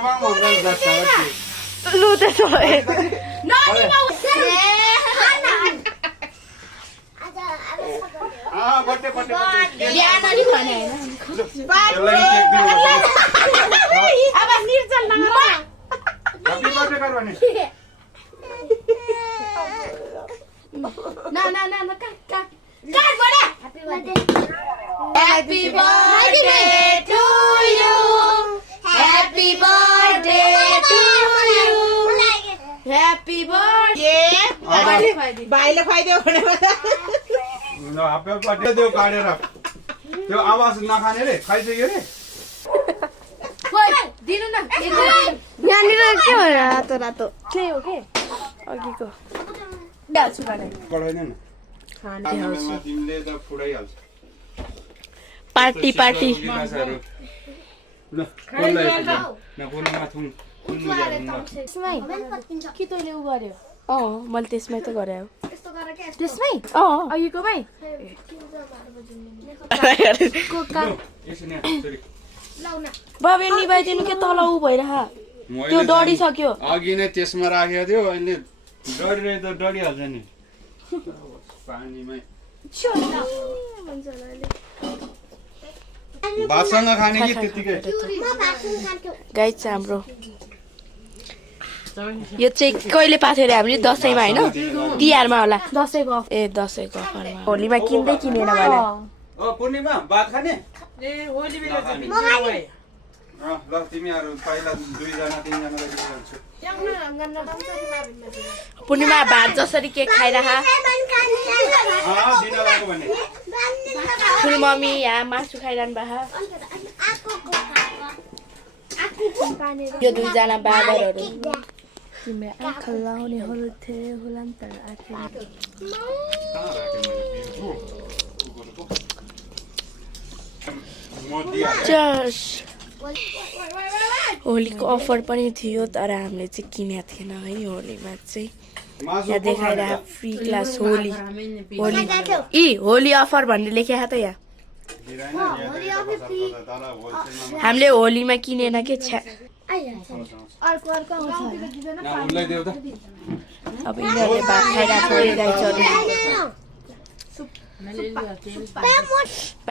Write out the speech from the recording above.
घरमा भन्दा जस्ता लु त्यसो भए बट्टे बिहान नि भने हैन अब निर्जल नगर्नु हैप्पी बर्थडे गर भने ना काट बडा happy birthday to you happy birthday to you happy birthday भाइले खुवाइदियो भने न हैप्पी बर्थडे देऊ काटेर त्यो आवाज नखाने रे खाइसक्यो रे दिनु न यहाँनिर के हो रातो रातो के हो के अघिको डाल्छु भने पढाइन न खाने हाल्छु तिमीले त फुडाइहाल्छ पार्टी ल कोनलाई न कोनमा थुम त्यसमै के तैले उ गर्यो मैले त्यसमै त गरे हो यस्तो गरेर के त्यसमै अघिकोमै बाबे निभाइदिनु के तल उ भइरह त्यो डढिसक्यो अघि नै त्यसमा राखेको थियो अहिले डढिरहे त डढिहाल्छ नि पानीमै भातसँग खाने कि त्यतिकै गाइस हाम्रो यो चाहिँ कहिले पाथ्यो अरे हामीले दसैँमा होइन तिहारमा होला दसैँको अफरमा होलीमा किन्दै किनेन भने पूर्णिमा भात खाने ए होली बेला चाहिँ ल तिमीहरू पहिला 2 जना 3 जना गइदिन्छु पूर्णिमा भात जसरी केक खाइरह दिन लाग्यो भने ठुलो मम्मी यहाँ मासु खाइरहनु भएको यो 2 जना बाबरहरू तिम्रो आँखा लाउनेहरू थिए होला नि त होलीको अफर पनि थियो तर हामीले चाहिँ किनेको थिएन है होलीमा चाहिँ यहाँ देखाइरह free class Holi Holi offer भनेर लेखेको त यहाँ हामीले होलीमा किनेन के छ्या अब यिनीहरूले भात खाइरहेको छ